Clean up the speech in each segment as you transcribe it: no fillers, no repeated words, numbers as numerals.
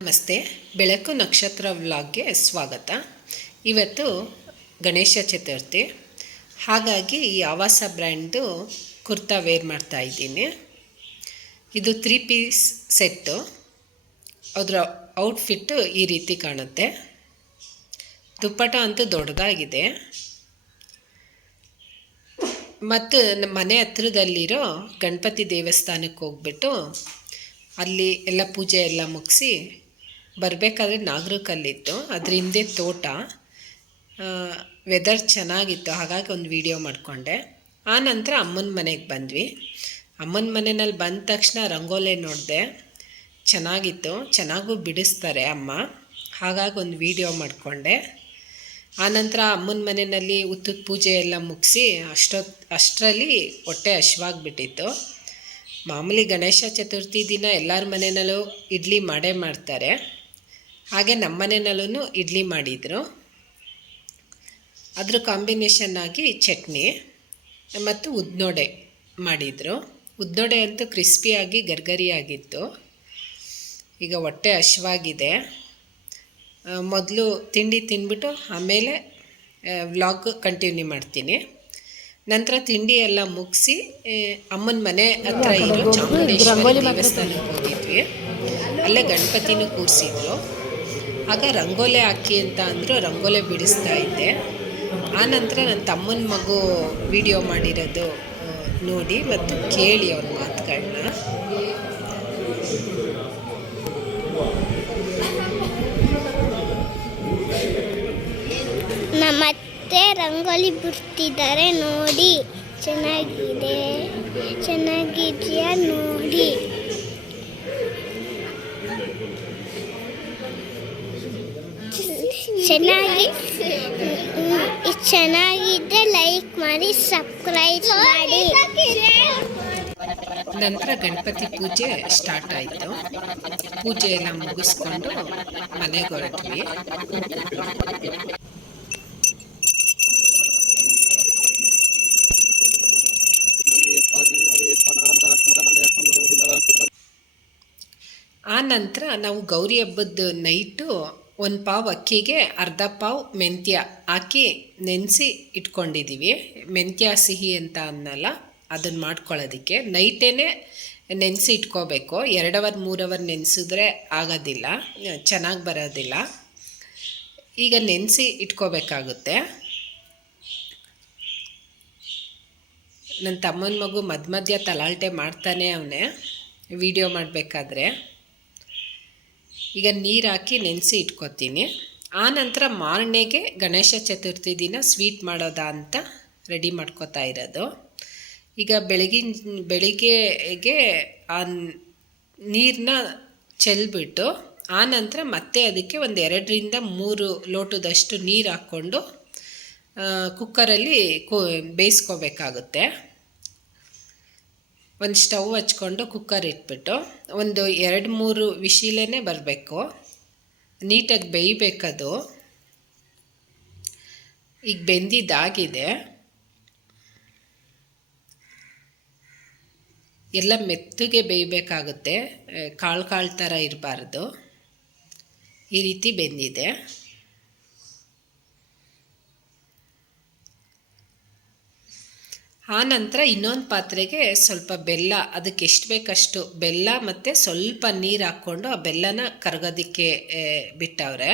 ನಮಸ್ತೆ, ಬೆಳಕು ನಕ್ಷತ್ರ ವ್ಲಾಗ್ಗೆ ಸ್ವಾಗತ. ಇವತ್ತು ಗಣೇಶ ಚತುರ್ಥಿ, ಹಾಗಾಗಿ ಈ ಆವಾಸ ಬ್ರ್ಯಾಂಡ್ದು ಕುರ್ತಾ ವೇರ್ ಮಾಡ್ತಾ ಇದ್ದೀನಿ. ಇದು 3 ಪೀಸ್ ಸೆಟ್ಟು. ಅದರ ಔಟ್ಫಿಟ್ಟು ಈ ರೀತಿ ಕಾಣುತ್ತೆ. ದುಪ್ಪಟ ಅಂತೂ ದೊಡ್ಡದಾಗಿದೆ. ಮತ್ತು ನಮ್ಮ ಮನೆ ಹತ್ರದಲ್ಲಿರೋ ಗಣಪತಿ ದೇವಸ್ಥಾನಕ್ಕೆ ಹೋಗ್ಬಿಟ್ಟು ಅಲ್ಲಿ ಎಲ್ಲ ಪೂಜೆ ಎಲ್ಲ ಮುಗಿಸಿ ಬರಬೇಕಾದ್ರೆ ನಾಗರಕಲ್ಲಿತ್ತು, ಅದ್ರ ಹಿಂದೆ ತೋಟ. ವೆದರ್ ಚೆನ್ನಾಗಿತ್ತು, ಹಾಗಾಗಿ ಒಂದು ವಿಡಿಯೋ ಮಾಡಿಕೊಂಡೆ. ಆನಂತರ ಅಮ್ಮನ ಮನೆಗೆ ಬಂದ್ವಿ. ಅಮ್ಮನ ಮನೆಯಲ್ಲಿ ಬಂದ ತಕ್ಷಣ ರಂಗೋಲೆ ನೋಡಿದೆ, ಚೆನ್ನಾಗಿತ್ತು, ಚೆನ್ನಾಗೂ ಬಿಡಿಸ್ತಾರೆ ಅಮ್ಮ, ಹಾಗಾಗಿ ಒಂದು ವಿಡಿಯೋ ಮಾಡಿಕೊಂಡೆ. ಆನಂತರ ಅಮ್ಮನ ಮನೆಯಲ್ಲಿ ಉತ್ತದ ಪೂಜೆ ಎಲ್ಲ ಮುಗಿಸಿ ಅಷ್ಟರಲ್ಲಿ ಹೊಟ್ಟೆ ಹಶ್ವಾಗಿಬಿಟ್ಟಿತ್ತು. ಮಾಮೂಲಿ ಗಣೇಶ ಚತುರ್ಥಿ ದಿನ ಎಲ್ಲರ ಮನೆಯಲ್ಲೂ ಇಡ್ಲಿ ಮಾಡೇ ಮಾಡ್ತಾರೆ, ಹಾಗೆ ನಮ್ಮ ಮನೆಯಲ್ಲೂ ಇಡ್ಲಿ ಮಾಡಿದರು. ಅದ್ರ ಕಾಂಬಿನೇಷನ್ನಾಗಿ ಚಟ್ನಿ ಮತ್ತು ಉದ್ನೋಡೆ ಮಾಡಿದರು. ಉದ್ನೋಡೆ ಅಂತೂ ಕ್ರಿಸ್ಪಿಯಾಗಿ ಗರ್ಗರಿಯಾಗಿತ್ತು. ಈಗ ಹೊಟ್ಟೆ ಹಶ್ವಾಗಿದೆ. ಮೊದಲು ತಿಂಡಿ ತಿಂದ್ಬಿಟ್ಟು ಆಮೇಲೆ ವ್ಲಾಗ್ ಕಂಟಿನ್ಯೂ ಮಾಡ್ತೀನಿ. ನಂತರ ತಿಂಡಿ ಎಲ್ಲ ಮುಗಿಸಿ ಅಮ್ಮನ ಮನೆ ಹತ್ರ ಇರೋ ಚಾಮುಂಡೇಶ್ವರಿ ದೇವಸ್ಥಾನಕ್ಕೆ ಹೋಗಿದ್ವಿ. ಅಲ್ಲೇ ಗಣಪತಿನೂ ಕೂರಿಸಿದ್ರು. ಆಗ ರಂಗೋಲೆ ಹಾಕಿ ಅಂತ ಅಂದರು, ರಂಗೋಲೆ ಬಿಡಿಸ್ತಾ ಇದ್ದೆ. ಆನಂತರ ನನ್ನ ತಮ್ಮನ ಮಗು ವಿಡಿಯೋ ಮಾಡಿರೋದು ನೋಡಿ ಮತ್ತು ಕೇಳಿ ಅವ್ರ ಮಾತುಗಳನ್ನ. ನಮ್ಮತ್ತೆ ರಂಗೋಲಿ ಬಿಡ್ತಿದ್ದಾರೆ ನೋಡಿ, ಚೆನ್ನಾಗಿದೆಯಾ ನೋಡಿ. ಚೆನ್ನಾಗಿದ್ದರೆ ಲೈಕ್ ಮಾಡಿ, ಸಬ್ಸ್ಕ್ರೈಬ್ ಮಾಡಿ. ನಂತರ ಗಣಪತಿ ಪೂಜೆ ಸ್ಟಾರ್ಟ್ ಆಯಿತು. ಪೂಜೆ ಎಲ್ಲ ಮುಗಿಸ್ಕೊಂಡು ಮನೆಗೆ ಹೊರಟ್ವಿ. ಆ ನಂತರ ನಾವು ಗೌರಿ ಹಬ್ಬದ ನೈಟು 1 ಪಾವ್ ಅಕ್ಕಿಗೆ ಅರ್ಧ ಪಾವ್ ಮೆಂತ್ಯ ಹಾಕಿ ನೆನೆಸಿ ಇಟ್ಕೊಂಡಿದ್ದೀವಿ. ಮೆಂತ್ಯ ಸಿಹಿ ಅಂತ ಅನ್ನಲ್ಲ, ಅದನ್ನು ಮಾಡ್ಕೊಳ್ಳೋದಕ್ಕೆ ನೈಟೇ ನೆನೆಸಿ ಇಟ್ಕೋಬೇಕು. 2 ಅವರ್ 3 ಅವರ್ ನೆನೆಸಿದ್ರೆ ಆಗೋದಿಲ್ಲ, ಚೆನ್ನಾಗಿ ಬರೋದಿಲ್ಲ. ಈಗ ನೆನೆಸಿ ಇಟ್ಕೋಬೇಕಾಗುತ್ತೆ. ನನ್ನ ತಮ್ಮನ ಮಗು ಮಧ್ಯ ತಲಾಲ್ಟೆ ಮಾಡ್ತಾನೆ ಅವನೇ ವಿಡಿಯೋ ಮಾಡಬೇಕಾದ್ರೆ. ಈಗ ನೀರು ಹಾಕಿ ನೆನೆಸಿ ಇಟ್ಕೊತೀನಿ. ಆನಂತರ ಮಾರನೆಗೆ ಗಣೇಶ ಚತುರ್ಥಿ ದಿನ ಸ್ವೀಟ್ ಮಾಡೋದಾ ಅಂತ ರೆಡಿ ಮಾಡ್ಕೋತಾ ಇರೋದು. ಈಗ ಬೆಳಿಗ್ಗೆಗೆ ಆ ನೀರನ್ನ ಚೆಲ್ಬಿಟ್ಟು ಆನಂತರ ಮತ್ತೆ ಅದಕ್ಕೆ ಒಂದು 2ರಿಂದ 3 ಲೋಟದಷ್ಟು ನೀರು ಹಾಕ್ಕೊಂಡು ಕುಕ್ಕರಲ್ಲಿ ಬೇಯಿಸ್ಕೋಬೇಕಾಗುತ್ತೆ. ಒಂದು ಸ್ಟವ್ ಹಚ್ಕೊಂಡು ಕುಕ್ಕರ್ ಇಟ್ಬಿಟ್ಟು ಒಂದು 2-3 ವಿಶಿಲೇ ಬರಬೇಕು, ನೀಟಾಗಿ ಬೇಯಬೇಕದು. ಈಗ ಬೆಂದಿದ್ದಾಗಿದೆ. ಎಲ್ಲ ಮೆತ್ತಗೆ ಬೇಯಬೇಕಾಗುತ್ತೆ, ಕಾಳು ಥರ ಇರಬಾರ್ದು. ಈ ರೀತಿ ಬೆಂದಿದೆ. ಆನಂತರ ಇನ್ನೊಂದು ಪಾತ್ರೆಗೆ ಸ್ವಲ್ಪ ಬೆಲ್ಲ, ಅದಕ್ಕೆ ಎಷ್ಟು ಬೇಕಷ್ಟು ಬೆಲ್ಲ ಮತ್ತು ಸ್ವಲ್ಪ ನೀರು ಹಾಕ್ಕೊಂಡು ಆ ಬೆಲ್ಲನ ಕರಗೋದಕ್ಕೆ ಬಿಟ್ಟವ್ರೆ.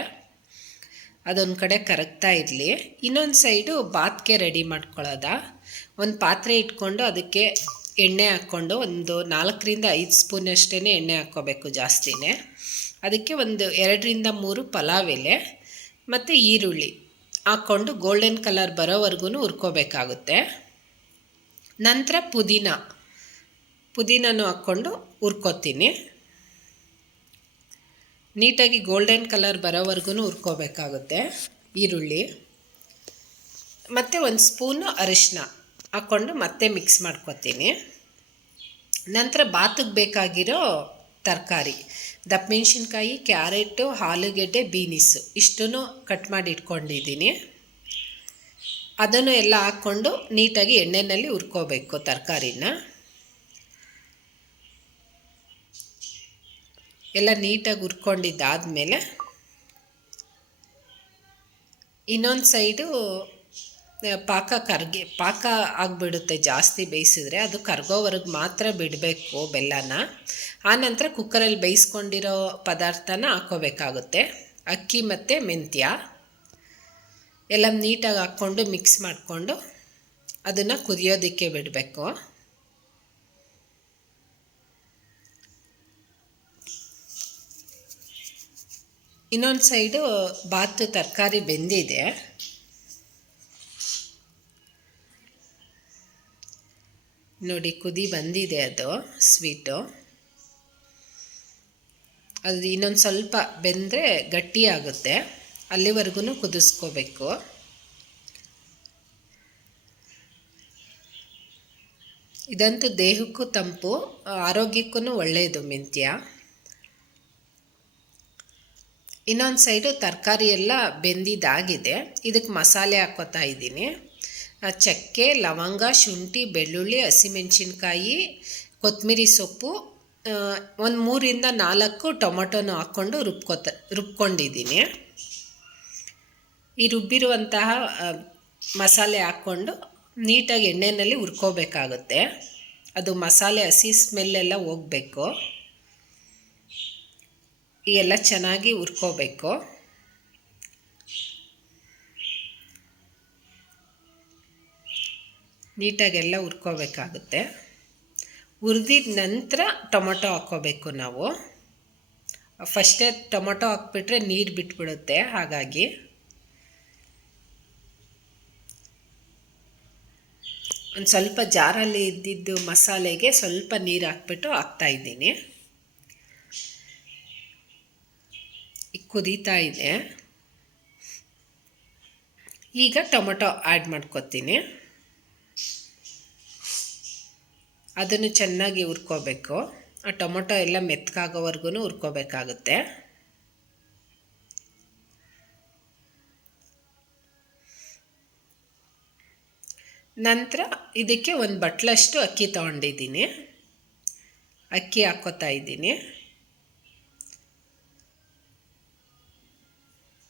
ಅದೊಂದು ಕಡೆ ಕರಗ್ತಾ ಇರಲಿ. ಇನ್ನೊಂದು ಸೈಡು ಬಾತ್ಗೆ ರೆಡಿ ಮಾಡ್ಕೊಳ್ಳೋದ. ಒಂದು ಪಾತ್ರೆ ಇಟ್ಕೊಂಡು ಅದಕ್ಕೆ ಎಣ್ಣೆ ಹಾಕ್ಕೊಂಡು ಒಂದು 4ರಿಂದ 5 ಸ್ಪೂನಷ್ಟೇ ಎಣ್ಣೆ ಹಾಕ್ಕೋಬೇಕು, ಜಾಸ್ತಿನೇ. ಅದಕ್ಕೆ ಒಂದು 2ರಿಂದ 3 ಪಲಾವ್ ಎಲೆ ಮತ್ತು ಈರುಳ್ಳಿ ಹಾಕ್ಕೊಂಡು ಗೋಲ್ಡನ್ ಕಲರ್ ಬರೋವರೆಗೂ ಹುರ್ಕೋಬೇಕಾಗುತ್ತೆ. ನಂತರ ಪುದೀನನೂ ಹಾಕ್ಕೊಂಡು ಹುರ್ಕೋತೀನಿ. ನೀಟಾಗಿ ಗೋಲ್ಡನ್ ಕಲರ್ ಬರೋವರೆಗೂ ಹುರ್ಕೋಬೇಕಾಗುತ್ತೆ ಈರುಳ್ಳಿ. ಮತ್ತು 1 ಸ್ಪೂನು ಅರಿಶಿನ ಹಾಕ್ಕೊಂಡು ಮತ್ತೆ ಮಿಕ್ಸ್ ಮಾಡ್ಕೊತೀನಿ. ನಂತರ ಬಾತಿಗೆ ಬೇಕಾಗಿರೋ ತರಕಾರಿ, ದಪ್ಪಮೆಣ್ಸಿನ್ಕಾಯಿ, ಕ್ಯಾರೆಟು, ಆಲೂಗೆಡ್ಡೆ, ಬೀನಿಸು ಇಷ್ಟನ್ನು ಕಟ್ ಮಾಡಿ ಇಟ್ಕೊಂಡಿದ್ದೀನಿ. ಅದನ್ನು ಎಲ್ಲ ಹಾಕ್ಕೊಂಡು ನೀಟಾಗಿ ಎಣ್ಣೆಯಲ್ಲಿ ಹುರ್ಕೋಬೇಕು ತರಕಾರಿನ. ಎಲ್ಲ ನೀಟಾಗಿ ಹುರ್ಕೊಂಡಿದ್ದಾದಮೇಲೆ ಇನ್ನೊಂದು ಸೈಡು ಪಾಕ ಆಗಿಬಿಡುತ್ತೆ. ಜಾಸ್ತಿ ಬೇಯಿಸಿದ್ರೆ ಅದು ಕರಗೋವರೆಗೆ ಮಾತ್ರ ಬಿಡಬೇಕು ಬೆಲ್ಲನ. ಆನಂತರ ಕುಕ್ಕರಲ್ಲಿ ಬೇಯಿಸ್ಕೊಂಡಿರೋ ಪದಾರ್ಥನ ಹಾಕ್ಕೋಬೇಕಾಗುತ್ತೆ. ಅಕ್ಕಿ ಮತ್ತು ಮೆಂತ್ಯ ಎಲ್ಲ ನೀಟಾಗಿ ಹಾಕ್ಕೊಂಡು ಮಿಕ್ಸ್ ಮಾಡಿಕೊಂಡು ಅದನ್ನು ಕುದಿಯೋದಕ್ಕೆ ಬಿಡಬೇಕು. ಇನ್ನೊಂದು ಸೈಡು ಬಾತು ತರಕಾರಿ ಬೆಂದಿದೆ. ನೋಡಿ ಕುದಿ ಬಂದಿದೆ ಅದು ಸ್ವೀಟು. ಅದು ಇನ್ನೊಂದು ಸ್ವಲ್ಪ ಬೆಂದರೆ ಗಟ್ಟಿಯಾಗುತ್ತೆ, ಅಲ್ಲಿವರೆಗೂ ಕುದಿಸ್ಕೋಬೇಕು. ಇದಂತೂ ದೇಹಕ್ಕೂ ತಂಪು, ಆರೋಗ್ಯಕ್ಕೂ ಒಳ್ಳೆಯದು ಮೆಂತ್ಯ. ಇನ್ನೊಂದು ಸೈಡು ತರಕಾರಿ ಎಲ್ಲ ಬೆಂದಿದ್ದಾಗಿದೆ. ಇದಕ್ಕೆ ಮಸಾಲೆ ಹಾಕ್ಕೋತಾ ಇದ್ದೀನಿ. ಚಕ್ಕೆ, ಲವಂಗ, ಶುಂಠಿ, ಬೆಳ್ಳುಳ್ಳಿ, ಹಸಿಮೆಣಸಿನ್ಕಾಯಿ, ಕೊತ್ತಂಬರಿ ಸೊಪ್ಪು, ಒಂದು 3ರಿಂದ 4 ಟೊಮೊಟೊನೂ ಹಾಕ್ಕೊಂಡು ರುಬ್ಕೊಂಡಿದ್ದೀನಿ. ಈ ರುಬ್ಬಿರುವಂತಹ ಮಸಾಲೆ ಹಾಕ್ಕೊಂಡು ನೀಟಾಗಿ ಎಣ್ಣೆಯಲ್ಲಿ ಹುರ್ಕೋಬೇಕಾಗುತ್ತೆ. ಅದು ಮಸಾಲೆ ಹಸಿ ಸ್ಮೆಲ್ಲೆಲ್ಲ ಹೋಗಬೇಕು. ಈ ಎಲ್ಲ ಚೆನ್ನಾಗಿ ಹುರ್ಕೋಬೇಕು. ನೀಟಾಗೆಲ್ಲ ಹುರ್ಕೋಬೇಕಾಗುತ್ತೆ. ಹುರಿದಿದ ನಂತರ ಟೊಮೊಟೊ ಹಾಕ್ಕೋಬೇಕು ನಾವು. ಫಸ್ಟೇ ಟೊಮೊಟೊ ಹಾಕ್ಬಿಟ್ರೆ ನೀರು ಬಿಟ್ಬಿಡುತ್ತೆ. ಹಾಗಾಗಿ ಒಂದು ಸ್ವಲ್ಪ ಜಾರಲ್ಲಿ ಇದ್ದಿದ್ದು ಮಸಾಲೆಗೆ ಸ್ವಲ್ಪ ನೀರು ಹಾಕ್ಬಿಟ್ಟು ಹಾಕ್ತಾಯಿದ್ದೀನಿ. ಈಗ ಕುದೀತಾ ಇದೆ. ಈಗ ಟೊಮೊಟೊ ಆ್ಯಡ್ ಮಾಡ್ಕೊತೀನಿ. ಅದನ್ನು ಚೆನ್ನಾಗಿ ಹುರ್ಕೋಬೇಕು. ಆ ಟೊಮೊಟೊ ಎಲ್ಲ ಮೆತ್ತಗಾಗೋವರೆಗೂ ಹುರ್ಕೋಬೇಕಾಗುತ್ತೆ. ನಂತರ ಇದಕ್ಕೆ ಒಂದು ಬಟ್ಲಷ್ಟು ಅಕ್ಕಿ ತೊಗೊಂಡಿದ್ದೀನಿ. ಅಕ್ಕಿ ಹಾಕ್ಕೋತಾ ಇದ್ದೀನಿ.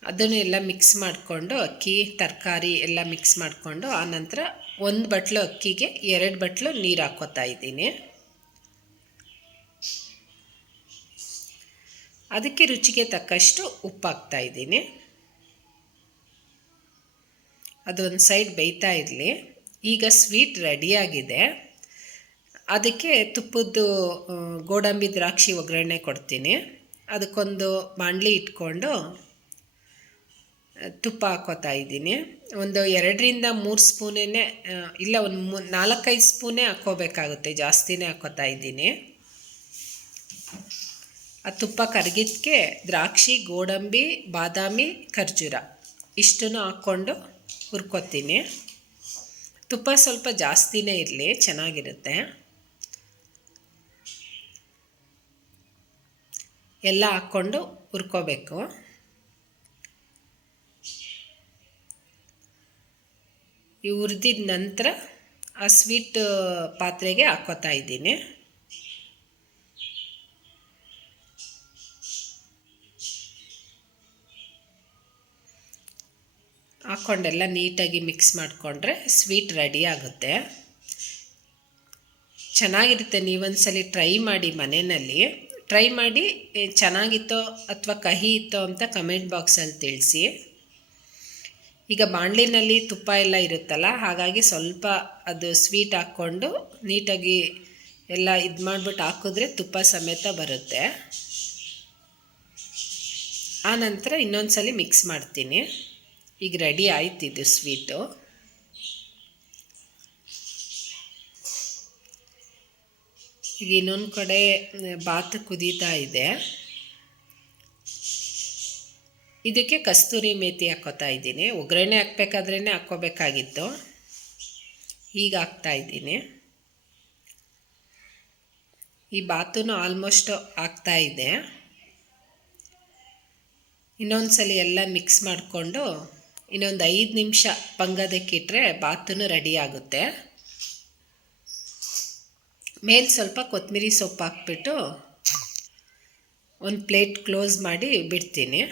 ಅದನ್ನು ಎಲ್ಲ ಮಿಕ್ಸ್ ಮಾಡಿಕೊಂಡು ಅಕ್ಕಿ ತರಕಾರಿ ಎಲ್ಲ ಮಿಕ್ಸ್ ಮಾಡಿಕೊಂಡು ಆನಂತರ 1 ಬಟ್ಲು ಅಕ್ಕಿಗೆ 2 ಬಟ್ಲು ನೀರು ಹಾಕ್ಕೋತಾ ಇದ್ದೀನಿ. ಅದಕ್ಕೆ ರುಚಿಗೆ ತಕ್ಕಷ್ಟು ಉಪ್ಪು ಹಾಕ್ತಾ ಇದ್ದೀನಿ. ಅದೊಂದು ಸೈಡ್ ಬೇಯ್ತಾ ಇರಲಿ. ಈಗ ಸ್ವೀಟ್ ರೆಡಿಯಾಗಿದೆ. ಅದಕ್ಕೆ ತುಪ್ಪದ್ದು ಗೋಡಂಬಿ ದ್ರಾಕ್ಷಿ ಒಗ್ಗರಣೆ ಕೊಡ್ತೀನಿ. ಅದಕ್ಕೊಂದು ಬಾಣಲಿ ಇಟ್ಕೊಂಡು ತುಪ್ಪ ಹಾಕ್ಕೋತಾ ಇದ್ದೀನಿ. ಒಂದು 2ರಿಂದ 3 ಸ್ಪೂನೇ ಇಲ್ಲ, ಒಂದು 4-5 ಸ್ಪೂನೇ ಹಾಕ್ಕೋಬೇಕಾಗುತ್ತೆ. ಜಾಸ್ತಿನೇ ಹಾಕ್ಕೋತಾ ಇದ್ದೀನಿ. ಆ ತುಪ್ಪ ಕರಗಿದ್ದಕ್ಕೆ ದ್ರಾಕ್ಷಿ, ಗೋಡಂಬಿ, ಬಾದಾಮಿ, ಖರ್ಜೂರ ಇಷ್ಟನ್ನು ಹಾಕ್ಕೊಂಡು ಹುರ್ಕೋತೀನಿ. ತುಪ್ಪ ಸ್ವಲ್ಪ ಜಾಸ್ತಿನೇ ಇರಲಿ, ಚೆನ್ನಾಗಿರುತ್ತೆ. ಎಲ್ಲ ಹಾಕ್ಕೊಂಡು ಹುರ್ಕೋಬೇಕು. ಈ ಹುರಿದಿದ ನಂತರ ಆ ಸ್ವೀಟ್ ಪಾತ್ರೆಗೆ ಹಾಕ್ಕೋತಾ ಇದ್ದೀನಿ. ಹಾಕ್ಕೊಂಡೆಲ್ಲ ನೀಟಾಗಿ ಮಿಕ್ಸ್ ಮಾಡಿಕೊಂಡ್ರೆ ಸ್ವೀಟ್ ರೆಡಿ ಆಗುತ್ತೆ. ಚೆನ್ನಾಗಿರುತ್ತೆ. ನೀವೊಂದ್ಸಲಿ ಟ್ರೈ ಮಾಡಿ ಮನೆಯಲ್ಲಿ. ಟ್ರೈ ಮಾಡಿ ಚೆನ್ನಾಗಿತ್ತೋ ಅಥವಾ ಕಹಿ ಇತ್ತೋ ಅಂತ ಕಮೆಂಟ್ ಬಾಕ್ಸಲ್ಲಿ ತಿಳಿಸಿ. ಈಗ ಬಾಣಲಿನಲ್ಲಿ ತುಪ್ಪ ಎಲ್ಲ ಇರುತ್ತಲ್ಲ, ಹಾಗಾಗಿ ಸ್ವಲ್ಪ ಅದು ಸ್ವೀಟ್ ಹಾಕ್ಕೊಂಡು ನೀಟಾಗಿ ಎಲ್ಲ ಇದು ಮಾಡಿಬಿಟ್ಟು ಹಾಕಿದ್ರೆ ತುಪ್ಪ ಸಮೇತ ಬರುತ್ತೆ. ಆನಂತರ ಇನ್ನೊಂದು ಸಲ ಮಿಕ್ಸ್ ಮಾಡ್ತೀನಿ. ಈಗ ರೆಡಿ ಆಯ್ತು ಇದು ಸ್ವೀಟು. ಈಗ ಇನ್ನೊಂದು ಕಡೆ ಬಾತು ಕುದೀತಾ ಇದೆ. ಇದಕ್ಕೆ ಕಸ್ತೂರಿ ಮೇಥಿ ಹಾಕ್ಕೋತಾ ಇದ್ದೀನಿ. ಒಗ್ಗರಣೆ ಹಾಕ್ಬೇಕಾದ್ರೇ ಹಾಕ್ಕೋಬೇಕಾಗಿತ್ತು, ಈಗ ಹಾಕ್ತಾ ಇದ್ದೀನಿ. ಈ ಬಾತೂ ಆಲ್ಮೋಸ್ಟ್ ಆಗ್ತಾ ಇದೆ. ಇನ್ನೊಂದು ಸಲ ಎಲ್ಲ ಮಿಕ್ಸ್ ಮಾಡಿಕೊಂಡು ಇನ್ನೊಂದು 5 ನಿಮಿಷ ಪಂಗದಕ್ಕಿಟ್ರೆ ಬಾತೂ ರೆಡಿ ಆಗುತ್ತೆ. ಮೇಲೆ ಸ್ವಲ್ಪ ಕೊತ್ತಂಬರಿ ಸೊಪ್ಪು ಹಾಕ್ಬಿಟ್ಟು ಒಂದು ಪ್ಲೇಟ್ ಕ್ಲೋಸ್ ಮಾಡಿ ಬಿಡ್ತೀನಿ.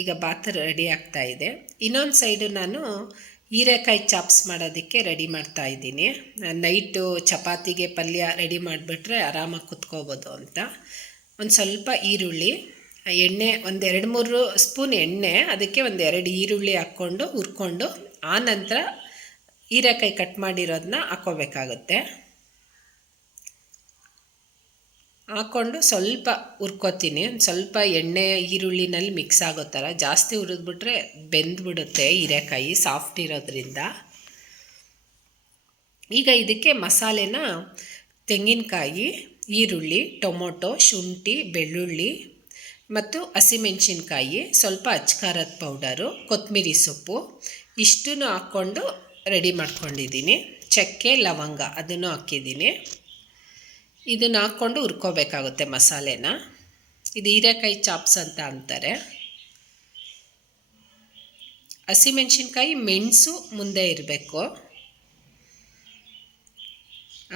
ಈಗ ಬಾತ್ ರೆಡಿ ಆಗ್ತಾ ಇದೆ. ಇನ್ನೊಂದು ಸೈಡು ನಾನು ಹೀರೆಕಾಯಿ ಚಾಪ್ಸ್ ಮಾಡೋದಕ್ಕೆ ರೆಡಿ ಮಾಡ್ತಾ ಇದ್ದೀನಿ. ನೈಟು ಚಪಾತಿಗೆ ಪಲ್ಯ ರೆಡಿ ಮಾಡಿಬಿಟ್ರೆ ಆರಾಮಾಗಿ ಕುತ್ಕೋಬೋದು ಅಂತ. ಒಂದು ಸ್ವಲ್ಪ ಈರುಳ್ಳಿ, ಎಣ್ಣೆ ಒಂದು 2-3 ಸ್ಪೂನ್ ಎಣ್ಣೆ, ಅದಕ್ಕೆ ಒಂದು 2 ಈರುಳ್ಳಿ ಹಾಕ್ಕೊಂಡು ಹುರ್ಕೊಂಡು ಆನಂತರ ಹೀರೆಕಾಯಿ ಕಟ್ ಮಾಡಿರೋದನ್ನ ಹಾಕ್ಕೋಬೇಕಾಗುತ್ತೆ. ಹಾಕ್ಕೊಂಡು ಸ್ವಲ್ಪ ಹುರ್ಕೋತೀನಿ. ಒಂದು ಸ್ವಲ್ಪ ಎಣ್ಣೆ ಈರುಳ್ಳಿನಲ್ಲಿ ಮಿಕ್ಸ್ ಆಗೋ ಥರ. ಜಾಸ್ತಿ ಹುರಿದ್ಬಿಟ್ರೆ ಬೆಂದ್ಬಿಡುತ್ತೆ ಹೀರೆಕಾಯಿ, ಸಾಫ್ಟ್ ಇರೋದ್ರಿಂದ. ಈಗ ಇದಕ್ಕೆ ಮಸಾಲೆನ ತೆಂಗಿನಕಾಯಿ, ಈರುಳ್ಳಿ, ಟೊಮೊಟೊ, ಶುಂಠಿ, ಬೆಳ್ಳುಳ್ಳಿ ಮತ್ತು ಹಸಿಮೆಣಸಿನ್ಕಾಯಿ, ಸ್ವಲ್ಪ ಅಚ್ಕಾರದ ಪೌಡರು, ಕೊತ್ತಂಬರಿ ಸೊಪ್ಪು ಇಷ್ಟನ್ನು ಹಾಕ್ಕೊಂಡು ರೆಡಿ ಮಾಡ್ಕೊಂಡಿದ್ದೀನಿ. ಚಕ್ಕೆ, ಲವಂಗ ಅದನ್ನು ಹಾಕಿದ್ದೀನಿ. ಇದನ್ನು ಹಾಕ್ಕೊಂಡು ಹುರ್ಕೋಬೇಕಾಗುತ್ತೆ ಮಸಾಲೆನ. ಇದು ಹೀರೆಕಾಯಿ ಚಾಪ್ಸ್ ಅಂತ ಅಂತಾರೆ. ಹಸಿಮೆಣಸಿನ್ಕಾಯಿ, ಮೆಣಸು ಮುಂದೆ ಇರಬೇಕು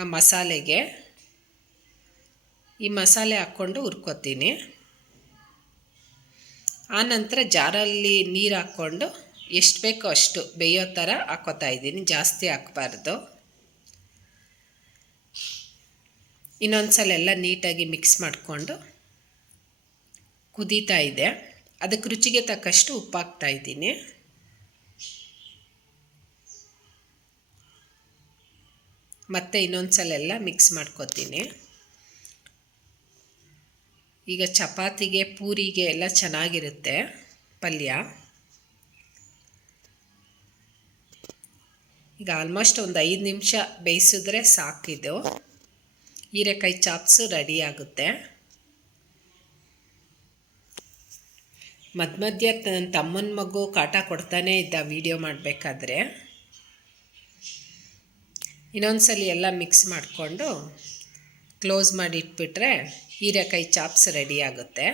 ಆ ಮಸಾಲೆಗೆ. ಈ ಮಸಾಲೆ ಹಾಕ್ಕೊಂಡು ಹುರ್ಕೋತೀನಿ. ಆನಂತರ ಜಾರಲ್ಲಿ ನೀರು ಹಾಕ್ಕೊಂಡು ಎಷ್ಟು ಬೇಕೋ ಅಷ್ಟು ಬೇಯೋ ಥರ ಹಾಕ್ಕೋತಾ ಇದ್ದೀನಿ. ಜಾಸ್ತಿ ಹಾಕಬಾರ್ದು. ಇನ್ನೊಂದು ಸಲ ಎಲ್ಲ ನೀಟಾಗಿ ಮಿಕ್ಸ್ ಮಾಡಿಕೊಂಡು ಕುದೀತಾ ಇದೆ. ಅದಕ್ಕೆ ರುಚಿಗೆ ತಕ್ಕಷ್ಟು ಉಪ್ಪು ಹಾಕ್ತಾ ಇದ್ದೀನಿ. ಮತ್ತು ಇನ್ನೊಂದು ಸಲ ಎಲ್ಲ ಮಿಕ್ಸ್ ಮಾಡ್ಕೊತೀನಿ. ಈಗ ಚಪಾತಿಗೆ, ಪೂರಿಗೆ ಎಲ್ಲ ಚೆನ್ನಾಗಿರುತ್ತೆ ಪಲ್ಯ. ಈಗ ಆಲ್ಮೋಸ್ಟ್ ಒಂದು 5 ನಿಮಿಷ ಬೇಯಿಸಿದ್ರೆ ಸಾಕಿದು. ಹೀರೆಕಾಯಿ ಚಾಪ್ಸು ರೆಡಿ ಆಗುತ್ತೆ. ಮಧ್ಯ ನನ್ನ ತಮ್ಮನ ಮಗು ಕಾಟ ಕೊಡ್ತಾನೇ ಇದ್ದ ವಿಡಿಯೋ ಮಾಡಬೇಕಾದ್ರೆ. ಇನ್ನೊಂದ್ಸಲಿ ಎಲ್ಲ ಮಿಕ್ಸ್ ಮಾಡಿಕೊಂಡು ಕ್ಲೋಸ್ ಮಾಡಿ ಇಟ್ಬಿಟ್ರೆ ಹೀರೆಕಾಯಿ ಚಾಪ್ಸ್ ರೆಡಿ ಆಗುತ್ತೆ.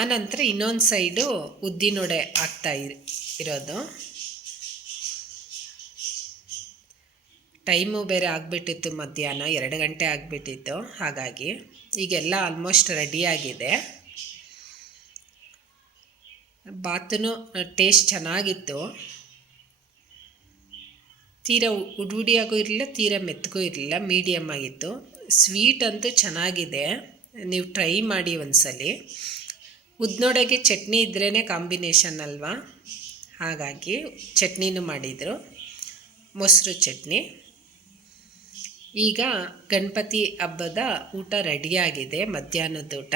ಆನಂತರ ಇನ್ನೊಂದು ಸೈಡು ಉದ್ದಿನೊಡೆ ಹಾಕ್ತಾ ಇರೋದು. ಟೈಮು ಬೇರೆ ಆಗಿಬಿಟ್ಟಿತ್ತು, ಮಧ್ಯಾಹ್ನ 2 ಗಂಟೆ ಆಗಿಬಿಟ್ಟಿತ್ತು. ಹಾಗಾಗಿ ಈಗೆಲ್ಲ ಆಲ್ಮೋಸ್ಟ್ ರೆಡಿಯಾಗಿದೆ. ಬಾತೂ ಟೇಸ್ಟ್ ಚೆನ್ನಾಗಿತ್ತು. ತೀರಾ ಉಡುಡಿಯಾಗೂ ಇರಲಿಲ್ಲ, ತೀರಾ ಮೆತ್ತಗೂ ಇರಲಿಲ್ಲ, ಮೀಡಿಯಮ್ ಆಗಿತ್ತು. ಸ್ವೀಟ್ ಅಂತೂ ಚೆನ್ನಾಗಿದೆ, ನೀವು ಟ್ರೈ ಮಾಡಿ ಒಂದ್ಸಲಿ. ಉದ್ನೊಡೆಗೆ ಚಟ್ನಿ ಇದ್ರೇ ಕಾಂಬಿನೇಷನ್ ಅಲ್ವಾ, ಹಾಗಾಗಿ ಚಟ್ನಿನೂ ಮಾಡಿದರು, ಮೊಸರು ಚಟ್ನಿ. ಈಗ ಗಣಪತಿ ಹಬ್ಬದ ಊಟ ರೆಡಿಯಾಗಿದೆ, ಮಧ್ಯಾಹ್ನದ ಊಟ.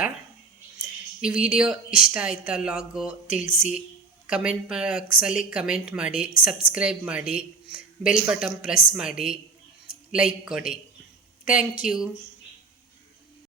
ಈ ವಿಡಿಯೋ ಇಷ್ಟ ಆಯಿತಾ ಲಾಗು ತಿಳಿಸಿ, ಕಮೆಂಟ್ ಬಾಕ್ಸಲ್ಲಿ ಕಮೆಂಟ್ ಮಾಡಿ, ಸಬ್ಸ್ಕ್ರೈಬ್ ಮಾಡಿ, ಬೆಲ್ ಬಟನ್ ಪ್ರೆಸ್ ಮಾಡಿ, ಲೈಕ್ ಕೊಡಿ. Thank you.